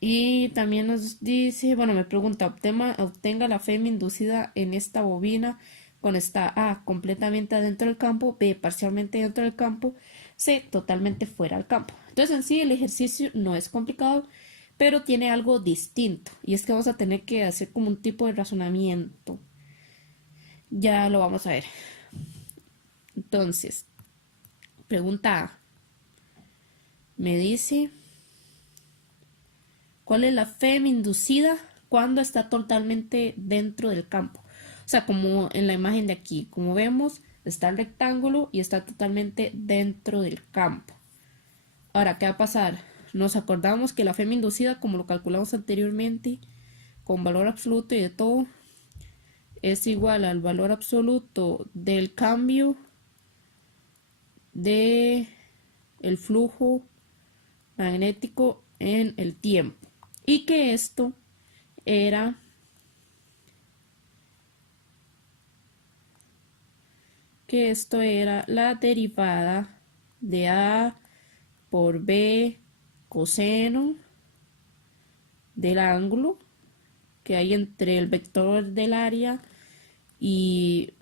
Y también nos dice, bueno, me pregunta, obtenga la FEM inducida en esta bobina cuando está A, completamente adentro del campo, B, parcialmente dentro del campo, C, totalmente fuera del campo. Entonces en sí el ejercicio no es complicado, pero tiene algo distinto, y es que vamos a tener que hacer como un tipo de razonamiento. Ya lo vamos a ver. Entonces, pregunta A, me dice, ¿cuál es la FEM inducida cuando está totalmente dentro del campo? O sea, como en la imagen de aquí, como vemos, está el rectángulo y está totalmente dentro del campo. Ahora, ¿qué va a pasar? Nos acordamos que la FEM inducida, como lo calculamos anteriormente, con valor absoluto y de todo, es igual al valor absoluto del cambio de el flujo magnético en el tiempo. Y que esto era la derivada de A por B coseno del ángulo que hay entre el vector del área y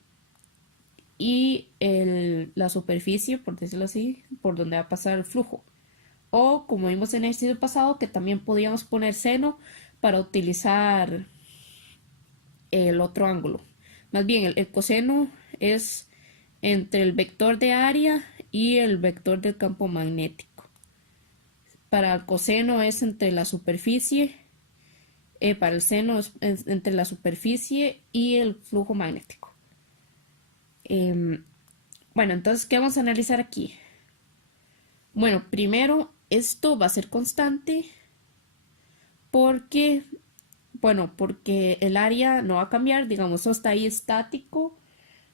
la superficie, por decirlo así, por donde va a pasar el flujo. O como vimos en el ejercicio pasado, que también podíamos poner seno para utilizar el otro ángulo. Más bien, el coseno es entre el vector de área y el vector del campo magnético. Para el coseno es entre la superficie, para el seno es entre la superficie y el flujo magnético. Bueno, entonces, ¿qué vamos a analizar aquí? Bueno, primero, esto va a ser constante porque, bueno, porque el área no va a cambiar, digamos, eso está ahí estático,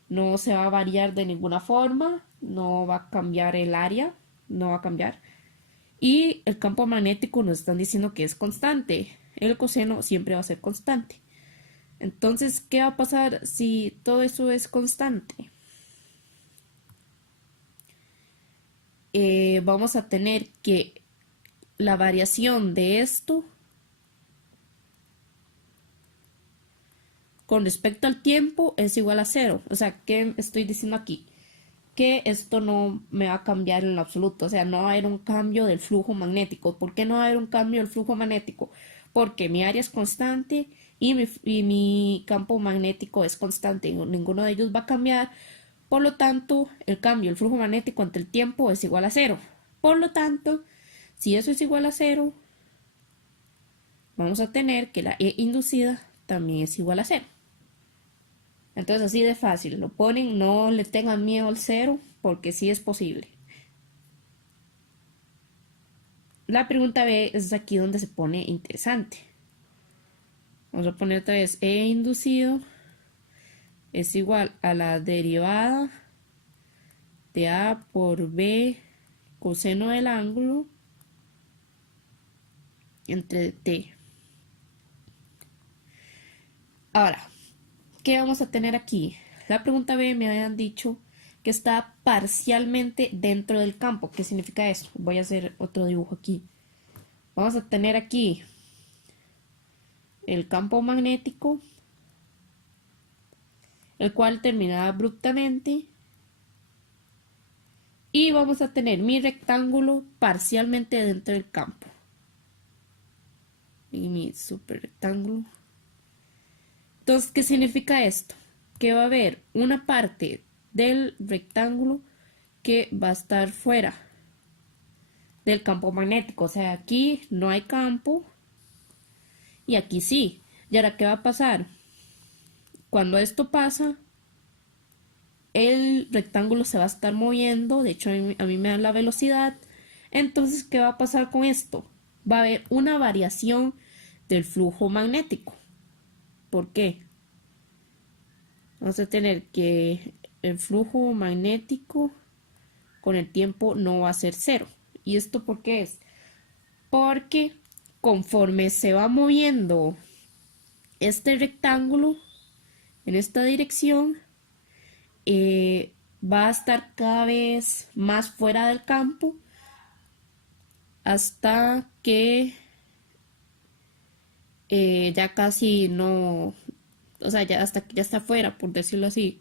no se va a variar de ninguna forma, no va a cambiar el área, no va a cambiar. Y el campo magnético nos están diciendo que es constante, el coseno siempre va a ser constante. Entonces, ¿qué va a pasar si todo eso es constante? Vamos a tener que la variación de esto con respecto al tiempo es igual a cero. O sea, ¿qué estoy diciendo aquí? Que esto no me va a cambiar en lo absoluto. O sea, no va a haber un cambio del flujo magnético. ¿Por qué no va a haber un cambio del flujo magnético? Porque mi área es constante y mi campo magnético es constante. Ninguno de ellos va a cambiar. Por lo tanto, el cambio del flujo magnético ante el tiempo es igual a cero. Por lo tanto, si eso es igual a cero, vamos a tener que la E inducida también es igual a cero. Entonces así de fácil, lo ponen, no le tengan miedo al cero, porque sí es posible. La pregunta B es aquí donde se pone interesante. Vamos a poner otra vez E inducido es igual a la derivada de A por B coseno del ángulo entre T. Ahora, ¿qué vamos a tener aquí? La pregunta B me habían dicho que está parcialmente dentro del campo. ¿Qué significa eso? Voy a hacer otro dibujo aquí. Vamos a tener aquí el campo magnético, el cual termina abruptamente. Y vamos a tener mi rectángulo parcialmente dentro del campo. Y mi super rectángulo. Entonces, ¿qué significa esto? Que va a haber una parte del rectángulo que va a estar fuera del campo magnético. O sea, aquí no hay campo y aquí sí. ¿Y ahora qué va a pasar? Cuando esto pasa, el rectángulo se va a estar moviendo. De hecho, a mí me da la velocidad. Entonces, ¿qué va a pasar con esto? Va a haber una variación del flujo magnético. ¿Por qué? Vamos a tener que el flujo magnético con el tiempo no va a ser cero. ¿Y esto por qué es? Porque conforme se va moviendo este rectángulo en esta dirección, va a estar cada vez más fuera del campo hasta que ya casi no, o sea, ya hasta que ya está fuera, por decirlo así.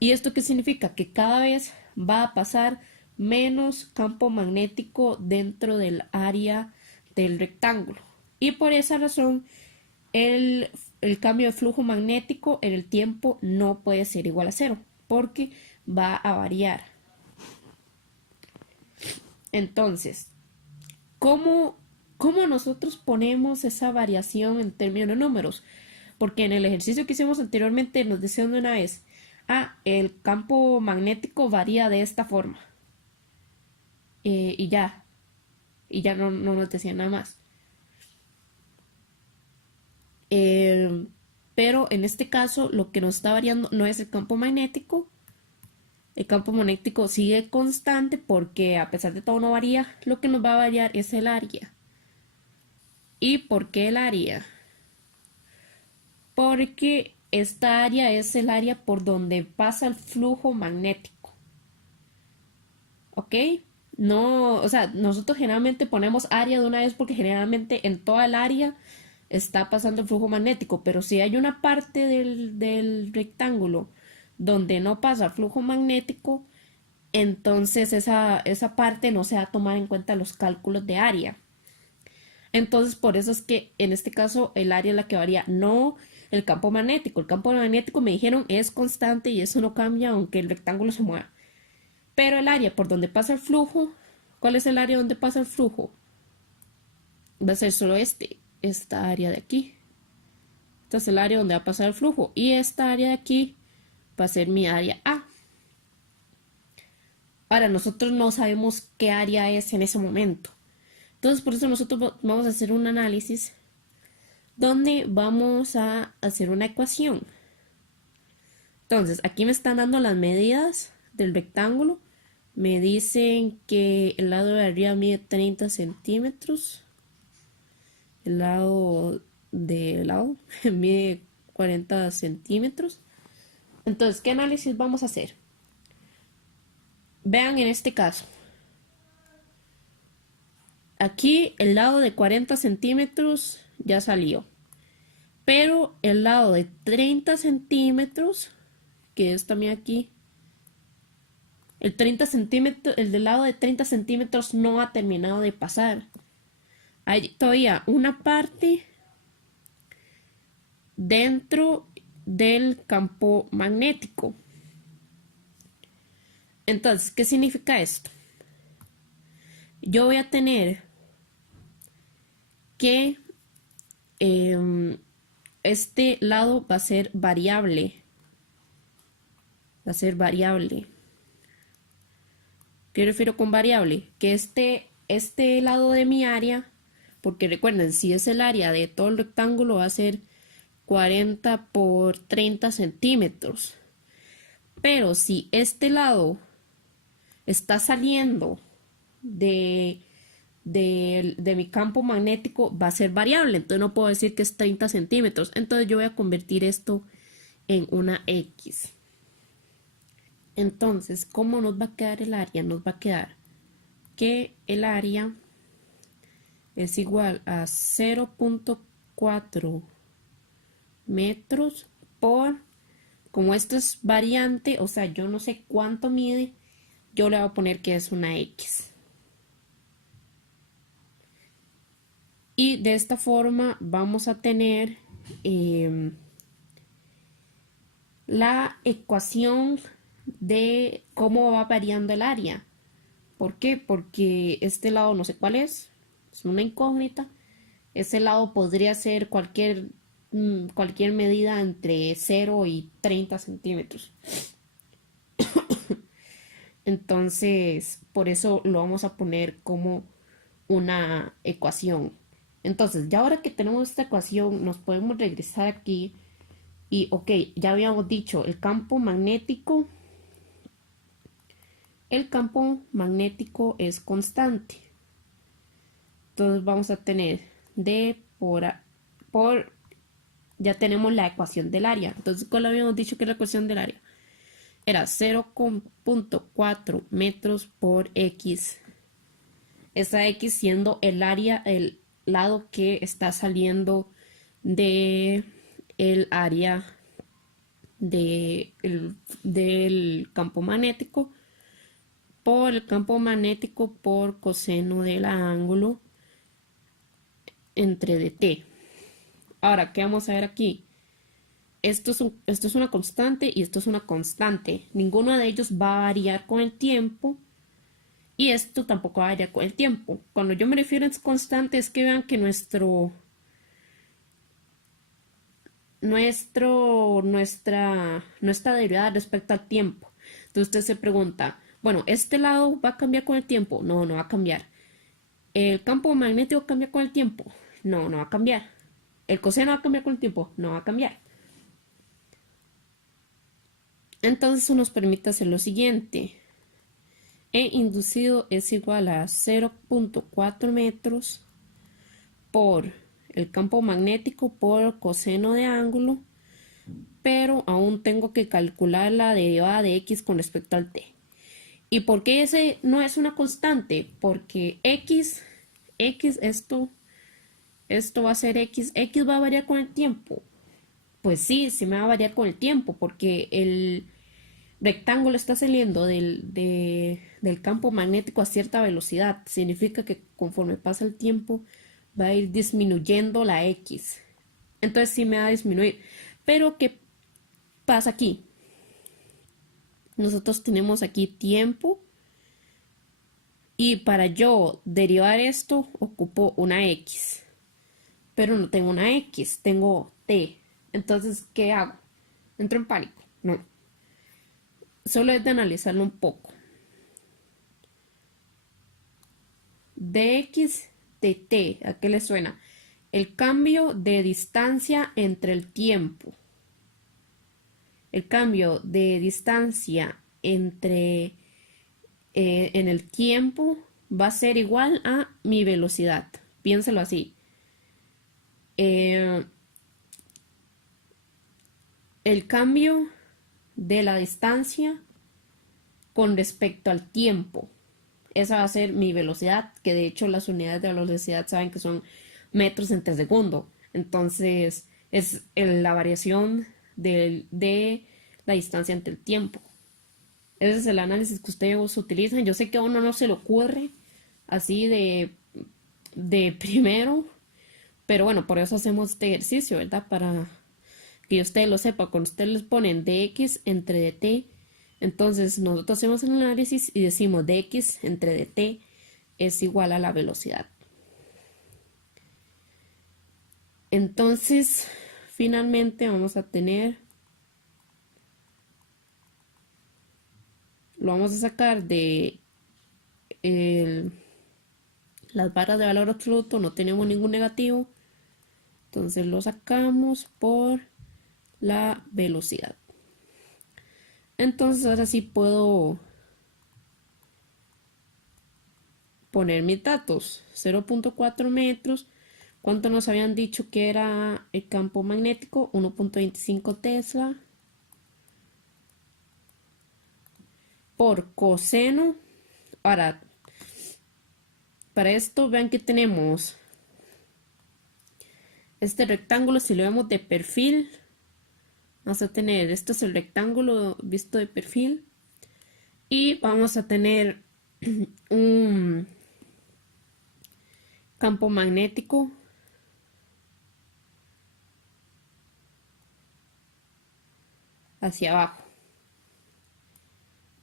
¿Y esto qué significa? Que cada vez va a pasar menos campo magnético dentro del área del rectángulo. Y por esa razón, el cambio de flujo magnético en el tiempo no puede ser igual a cero, porque va a variar. Entonces, ¿cómo nosotros ponemos esa variación en términos de números? Porque en el ejercicio que hicimos anteriormente nos decían de una vez, el campo magnético varía de esta forma. Y ya no nos decían nada más. Pero en este caso lo que nos está variando no es el campo magnético. El campo magnético sigue constante porque a pesar de todo no varía. Lo que nos va a variar es el área. ¿Y por qué el área? Porque esta área es el área por donde pasa el flujo magnético. ¿Ok? No, o sea, nosotros generalmente ponemos área de una vez porque generalmente en toda el área está pasando el flujo magnético, pero si hay una parte del rectángulo donde no pasa flujo magnético, entonces esa parte no se va a tomar en cuenta los cálculos de área. Entonces, por eso es que en este caso el área es la que varía, no el campo magnético. El campo magnético me dijeron es constante y eso no cambia aunque el rectángulo se mueva. Pero el área por donde pasa el flujo, ¿cuál es el área donde pasa el flujo? Va a ser solo esta área de aquí. Esta es el área donde va a pasar el flujo. Y esta área de aquí va a ser mi área A. Ahora, nosotros no sabemos qué área es en ese momento. Entonces, por eso nosotros vamos a hacer un análisis donde vamos a hacer una ecuación. Entonces, aquí me están dando las medidas del rectángulo. Me dicen que el lado de arriba mide 30 centímetros. El lado de lado mide 40 centímetros. Entonces, ¿qué análisis vamos a hacer? Vean en este caso. Aquí el lado de 40 centímetros ya salió. Pero el lado de 30 centímetros, que es también aquí, el del lado de 30 centímetros no ha terminado de pasar. Hay todavía una parte dentro del campo magnético. Entonces, ¿qué significa esto? Yo voy a tener que este lado va a ser variable. Va a ser variable. ¿Qué refiero con variable? Que este lado de mi área, porque recuerden, si es el área de todo el rectángulo, va a ser 40 por 30 centímetros. Pero si este lado está saliendo de mi campo magnético, va a ser variable. Entonces no puedo decir que es 30 centímetros. Entonces yo voy a convertir esto en una X. Entonces, ¿cómo nos va a quedar el área? Nos va a quedar que el área es igual a 0.4 metros por, como esto es variante, o sea, yo no sé cuánto mide, yo le voy a poner que es una X. Y de esta forma vamos a tener la ecuación de cómo va variando el área. ¿Por qué? Porque este lado no sé cuál es una incógnita. Ese lado podría ser cualquier medida entre 0 y 30 centímetros. Entonces, por eso lo vamos a poner como una ecuación. Entonces, ya ahora que tenemos esta ecuación, nos podemos regresar aquí y, ok, ya habíamos dicho, el campo magnético es constante. Entonces vamos a tener D por ya tenemos la ecuación del área. Entonces, ¿cuál habíamos dicho que es la ecuación del área? Era 0.4 metros por X. Esa X siendo el área, el lado que está saliendo de el área del campo magnético por el campo magnético por coseno del ángulo entre dt. Ahora, ¿qué vamos a ver aquí? Esto es una constante y esto es una constante. Ninguno de ellos va a variar con el tiempo y esto tampoco va a variar con el tiempo. Cuando yo me refiero a constante es que vean que nuestra derivada respecto al tiempo. Entonces usted se pregunta, bueno, ¿este lado va a cambiar con el tiempo? No, no va a cambiar. ¿El campo magnético cambia con el tiempo? No, no va a cambiar. ¿El coseno va a cambiar con el tiempo? No va a cambiar. Entonces eso nos permite hacer lo siguiente. E inducido es igual a 0.4 metros por el campo magnético por coseno de ángulo, pero aún tengo que calcular la derivada de X con respecto al T. ¿Y por qué ese no es una constante? Porque X, esto va a ser X va a variar con el tiempo. Pues sí, sí me va a variar con el tiempo, porque el rectángulo está saliendo del campo magnético a cierta velocidad. Significa que conforme pasa el tiempo va a ir disminuyendo la X. Entonces sí me va a disminuir. Pero ¿qué pasa aquí? Nosotros tenemos aquí tiempo y para yo derivar esto ocupo una X. Pero no tengo una X, tengo T. Entonces, ¿qué hago? ¿Entro en pánico? No. Solo es de analizarlo un poco. Dx de t, ¿a qué le suena? El cambio de distancia entre el tiempo. El cambio de distancia entre en el tiempo va a ser igual a mi velocidad. Piénselo así. El cambio de la distancia con respecto al tiempo. Esa va a ser mi velocidad, que de hecho las unidades de la velocidad saben que son metros entre segundo. Entonces es la variación de la distancia entre el tiempo. Ese es el análisis que ustedes utilizan. Yo sé que a uno no se le ocurre así de primero, pero bueno, por eso hacemos este ejercicio, ¿verdad? Para que usted lo sepa. Cuando ustedes les ponen dx entre dt, entonces nosotros hacemos el análisis y decimos dx entre dt es igual a la velocidad. Entonces, finalmente vamos a tener, lo vamos a sacar de las barras de valor absoluto, no tenemos ningún negativo, entonces lo sacamos por la velocidad. Entonces ahora sí puedo poner mis datos. 0.4 metros. ¿Cuánto nos habían dicho que era el campo magnético? 1.25 Tesla. Por coseno. Ahora, para esto vean que tenemos este rectángulo. Si lo vemos de perfil, vamos a tener, este es el rectángulo visto de perfil. Y vamos a tener un campo magnético hacia abajo.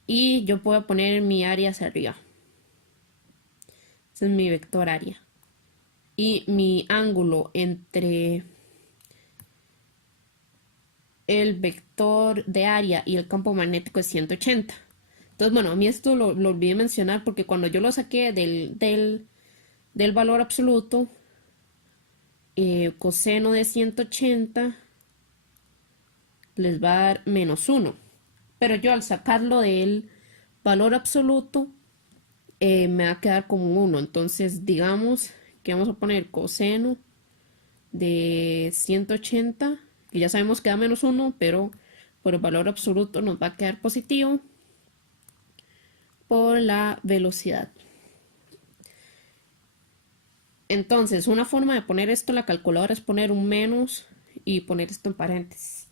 Y yo puedo poner mi área hacia arriba. Ese es mi vector área. Y mi ángulo entre el vector de área y el campo magnético es 180. Entonces, bueno, a mí esto lo olvidé mencionar porque cuando yo lo saqué del valor absoluto, coseno de 180 les va a dar menos 1. Pero yo al sacarlo del valor absoluto, me va a quedar como 1. Entonces, digamos que vamos a poner coseno de 180, que ya sabemos que da menos 1, pero por el valor absoluto nos va a quedar positivo por la velocidad. Entonces, una forma de poner esto en la calculadora es poner un menos y poner esto en paréntesis.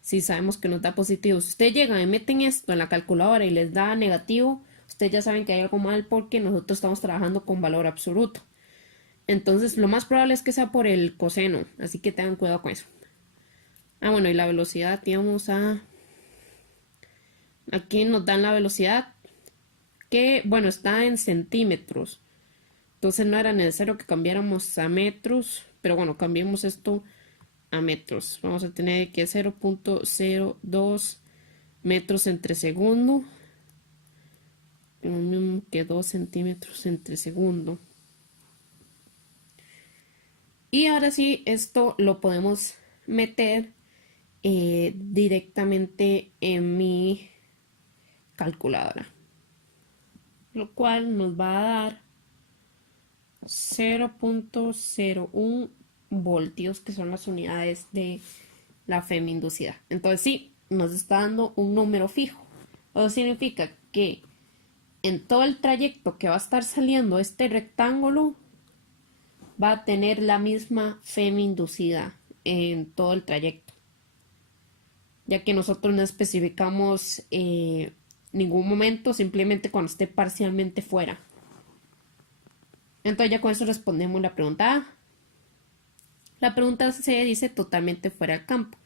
Si sabemos que nos da positivo. Si ustedes llegan y meten esto en la calculadora y les da negativo, ustedes ya saben que hay algo mal porque nosotros estamos trabajando con valor absoluto. Entonces, lo más probable es que sea por el coseno, así que tengan cuidado con eso. Bueno, y la velocidad, digamos, aquí nos dan la velocidad, que, bueno, está en centímetros. Entonces no era necesario que cambiáramos a metros, pero bueno, cambiemos esto a metros. Vamos a tener que 0.02 metros entre segundo, lo mismo que 2 centímetros entre segundo. Y ahora sí, esto lo podemos meter directamente en mi calculadora, lo cual nos va a dar 0.01 voltios, que son las unidades de la femininducida. Entonces sí, nos está dando un número fijo. Eso significa que en todo el trayecto que va a estar saliendo este rectángulo va a tener la misma femininducida en todo el trayecto, ya que nosotros no especificamos ningún momento, simplemente cuando esté parcialmente fuera. Entonces ya con eso respondemos la pregunta A. La pregunta C dice totalmente fuera del campo.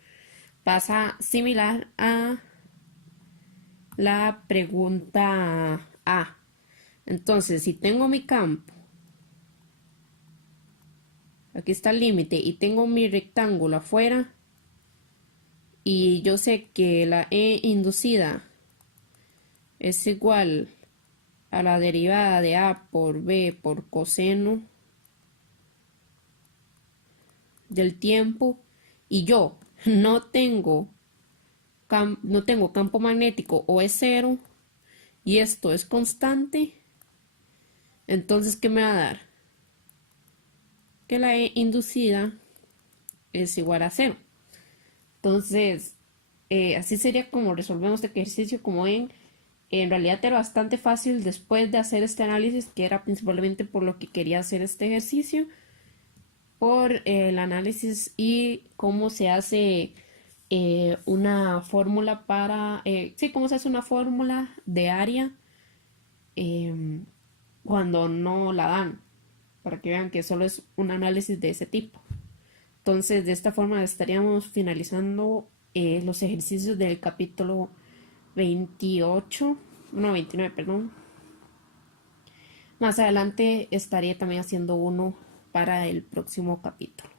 Pasa similar a la pregunta A. Entonces, si tengo mi campo, aquí está el límite, y tengo mi rectángulo afuera, y yo sé que la E inducida es igual a la derivada de A por B por coseno del tiempo y yo no tengo campo magnético o es cero y esto es constante, entonces ¿qué me va a dar? Que la E inducida es igual a cero. Entonces, así sería como resolvemos este ejercicio. Como ven, en realidad era bastante fácil después de hacer este análisis, que era principalmente por lo que quería hacer este ejercicio, por el análisis y cómo se hace una fórmula cómo se hace una fórmula de área cuando no la dan, para que vean que solo es un análisis de ese tipo. Entonces, de esta forma estaríamos finalizando los ejercicios del capítulo 28, no, 29, perdón. Más adelante estaré también haciendo uno para el próximo capítulo.